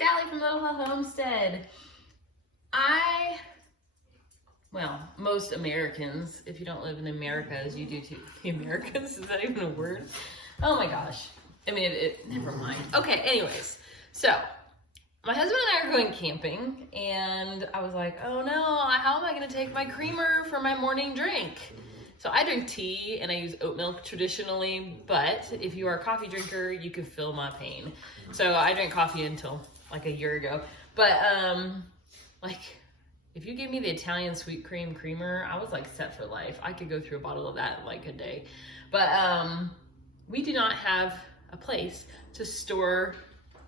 it's Ali from Little Hill Homestead. Well, most Americans, if you don't live in America as you do too. The Americans, is that even a word? Oh my gosh. I mean, never mind. Okay, anyways. So, my husband and I are going camping, and I was like, oh no, how am I gonna take my creamer for my morning drink? So I drink tea and I use oat milk traditionally, but if you are a coffee drinker, you can feel my pain. So I drank coffee until like a year ago. But like, if you gave me the Italian sweet cream creamer, I was like set for life. I could go through a bottle of that in like a day. But we do not have a place to store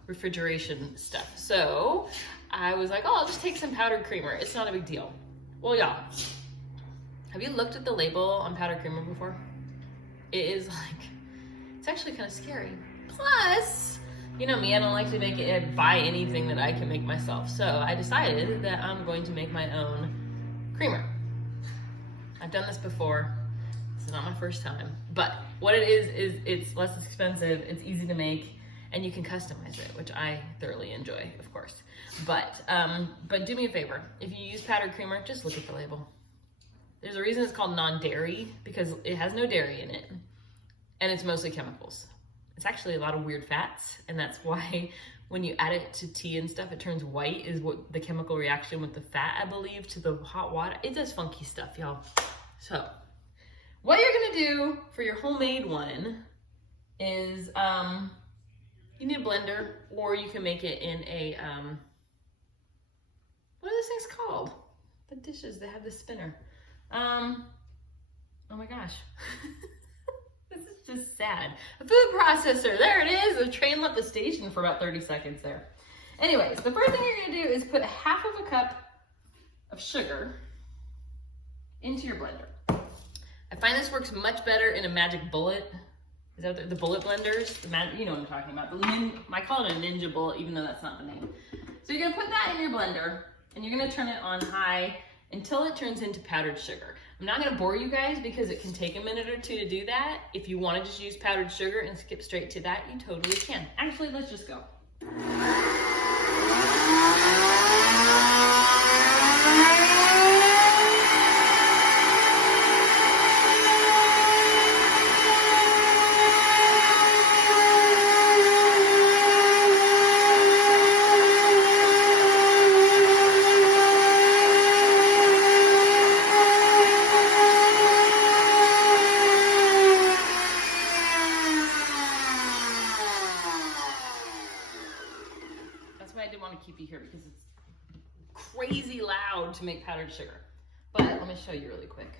refrigeration stuff. So I was like, oh, I'll just take some powdered creamer. It's not a big deal. Well, y'all, have you looked at the label on powdered creamer before? It is like, it's actually kind of scary. Plus, you know me, I don't like to buy anything that I can make myself. So I decided that I'm going to make my own creamer. I've done this before. This is not my first time. But what it is it's less expensive, it's easy to make, and you can customize it, which I thoroughly enjoy, of course. But do me a favor. If you use powdered creamer, just look at the label. There's a reason it's called non-dairy, because it has no dairy in it, and it's mostly chemicals. It's actually a lot of weird fats, and that's why when you add it to tea and stuff, it turns white, is what the chemical reaction with the fat, I believe, to the hot water. It does funky stuff, y'all. So, what you're gonna do for your homemade one is, you need a blender, or you can make it in a, what are those things called? The dishes that have the spinner. Oh my gosh. This is just sad. A food processor, there it is. The train left the station for about 30 seconds there. Anyways, the first thing you're gonna do is put half of a cup of sugar into your blender. I find this works much better in a magic bullet. Is that the bullet blenders? You know what I'm talking about. I call it a ninja bullet, even though that's not the name. So you're gonna put that in your blender, and you're gonna turn it on high until it turns into powdered sugar. I'm not gonna bore you guys because it can take a minute or two to do that. If you wanna just use powdered sugar and skip straight to that, you totally can. Actually, let's just go. I didn't want to keep you here because it's crazy loud to make powdered sugar. But let me show you really quick.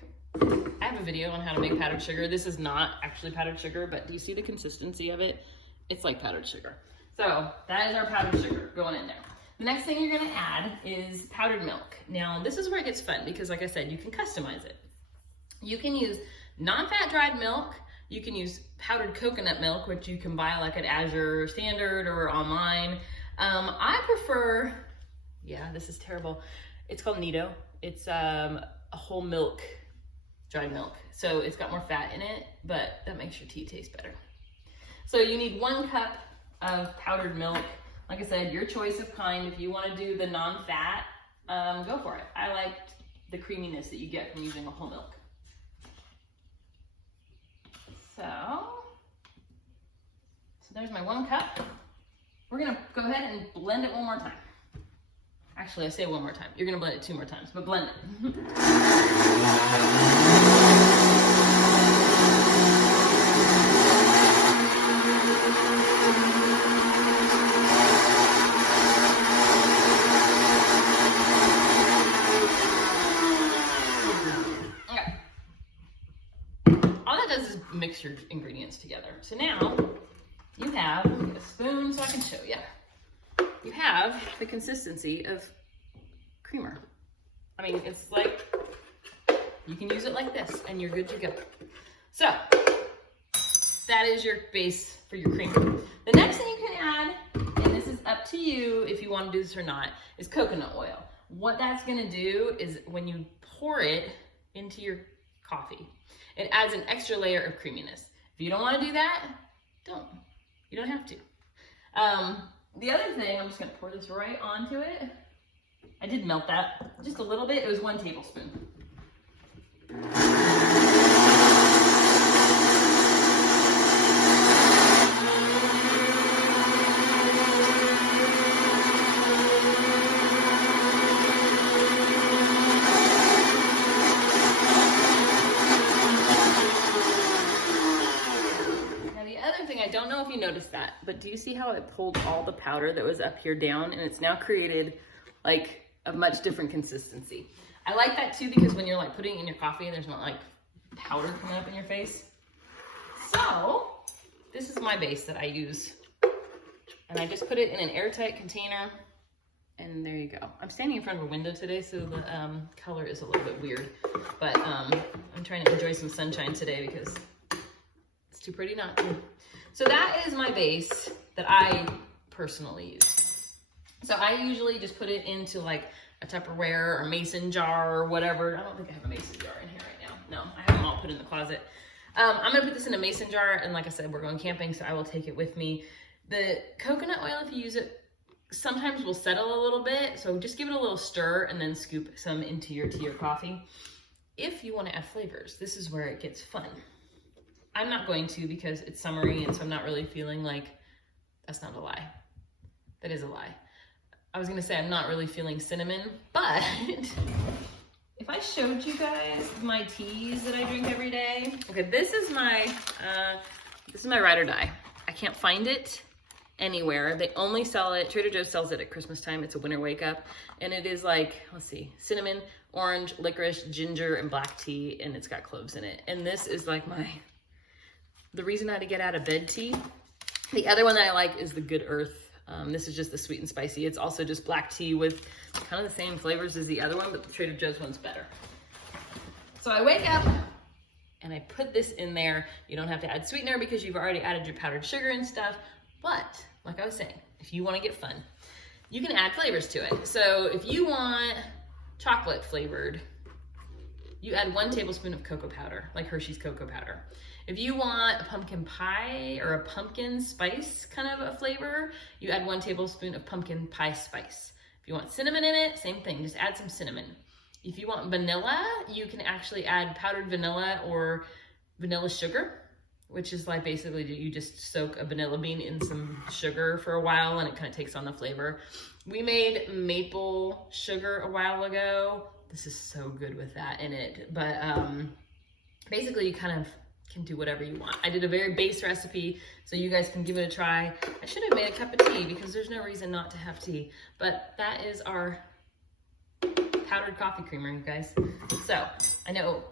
I have a video on how to make powdered sugar. This is not actually powdered sugar, but do you see the consistency of it? It's like powdered sugar. So that is our powdered sugar going in there. The next thing you're gonna add is powdered milk. Now this is where it gets fun because like I said, you can customize it. You can use non-fat dried milk. You can use powdered coconut milk, which you can buy like at Azure Standard or online. I prefer, yeah, this is terrible. It's called Nido. It's a whole milk, dried milk. So it's got more fat in it, but that makes your tea taste better. So you need 1 cup of powdered milk. Like I said, your choice of kind. If you want to do the non-fat, go for it. I like the creaminess that you get from using a whole milk. So there's my 1 cup. We're gonna go ahead and blend it one more time. Actually, I say one more time. You're gonna blend it 2 more times, but blend it. Okay. All that does is mix your ingredients together. So now, you have, let me get a spoon so I can show you. You have the consistency of creamer. I mean, it's like, you can use it like this and you're good to go. So, that is your base for your creamer. The next thing you can add, and this is up to you if you want to do this or not, is coconut oil. What that's gonna do is when you pour it into your coffee, it adds an extra layer of creaminess. If you don't wanna do that, don't. You don't have to. The other thing, I'm just gonna pour this right onto it. I did melt that just a little bit. It was 1 tablespoon. I don't know if you noticed that, but do you see how it pulled all the powder that was up here down, and it's now created like a much different consistency. I like that too, because when you're like putting it in your coffee, there's not like powder coming up in your face. So this is my base that I use, and I just put it in an airtight container, and there you go. I'm standing in front of a window today, so the color is a little bit weird, but I'm trying to enjoy some sunshine today because it's too pretty not to. So that is my base that I personally use. So I usually just put it into like a Tupperware or mason jar or whatever. I don't think I have a mason jar in here right now. No, I have them all put in the closet. I'm gonna put this in a mason jar, and like I said, we're going camping, so I will take it with me. The coconut oil, if you use it, sometimes will settle a little bit, so just give it a little stir and then scoop some into your tea or coffee. If you want to add flavors, this is where it gets fun. I'm not going to, because it's summery, and so I'm not really feeling like, that's not a lie. That is a lie. I was gonna say I'm not really feeling cinnamon, but if I showed you guys my teas that I drink every day. Okay, this is my ride or die. I can't find it anywhere. They only sell it, Trader Joe's sells it at Christmas time. It's a winter wake up, and it is like, let's see, cinnamon, orange, licorice, ginger, and black tea, and it's got cloves in it. And this is like the reason I had to get out of bed tea. The other one that I like is the Good Earth. This is just the sweet and spicy. It's also just black tea with kind of the same flavors as the other one, but the Trader Joe's one's better. So I wake up and I put this in there. You don't have to add sweetener because you've already added your powdered sugar and stuff. But like I was saying, if you want to get fun, you can add flavors to it. So if you want chocolate flavored, you add 1 tablespoon of cocoa powder, like Hershey's cocoa powder. If you want a pumpkin pie or a pumpkin spice kind of a flavor, you add 1 tablespoon of pumpkin pie spice. If you want cinnamon in it, same thing, just add some cinnamon. If you want vanilla, you can actually add powdered vanilla or vanilla sugar, which is like basically you just soak a vanilla bean in some sugar for a while and it kind of takes on the flavor. We made maple sugar a while ago. This is so good with that in it, but basically you kind of can do whatever you want. I did a very base recipe, so you guys can give it a try. I should have made a cup of tea because there's no reason not to have tea, but that is our powdered coffee creamer, you guys. So I know,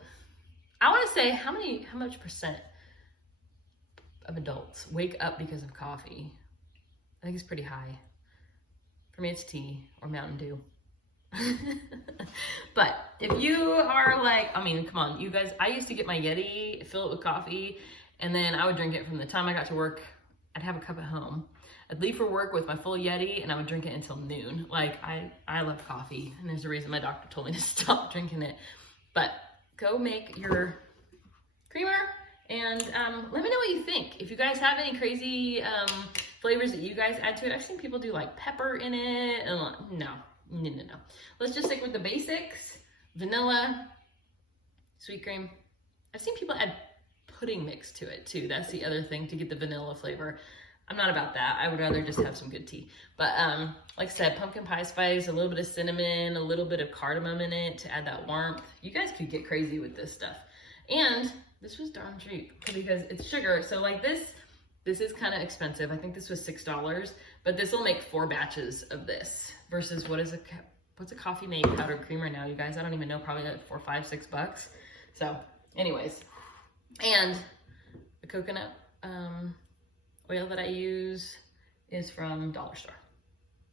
I want to say how much percent of adults wake up because of coffee? I think it's pretty high. For me, it's tea or Mountain Dew. But if you are like, I mean, come on, you guys, I used to get my Yeti, fill it with coffee, and then I would drink it from the time I got to work. I'd have a cup at home. I'd leave for work with my full Yeti, and I would drink it until noon. Like, I love coffee, and there's a reason my doctor told me to stop drinking it. But go make your creamer, and let me know what you think. If you guys have any crazy flavors that you guys add to it. I've seen people do like pepper in it, and no. Let's just stick with the basics. Vanilla, sweet cream. I've seen people add pudding mix to it too. That's the other thing to get the vanilla flavor. I'm not about that. I would rather just have some good tea. But like I said, pumpkin pie spice, a little bit of cinnamon, a little bit of cardamom in it to add that warmth. You guys could get crazy with this stuff. And this was darn cheap because it's sugar. So like this is kind of expensive. I think this was $6, but this will make 4 batches of this versus what's a coffee made powdered creamer now, you guys? I don't even know, probably like $4, $5, $6. So anyways, and the coconut oil that I use is from Dollar Store.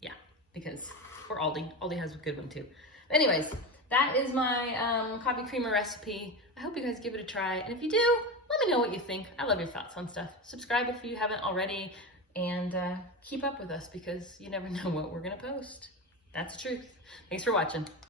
Yeah, because, or Aldi. Aldi has a good one too. Anyways, that is my coffee creamer recipe. I hope you guys give it a try. And if you do, let me know what you think. I love your thoughts on stuff. Subscribe if you haven't already, and keep up with us because you never know what we're gonna post. That's the truth. Thanks for watching.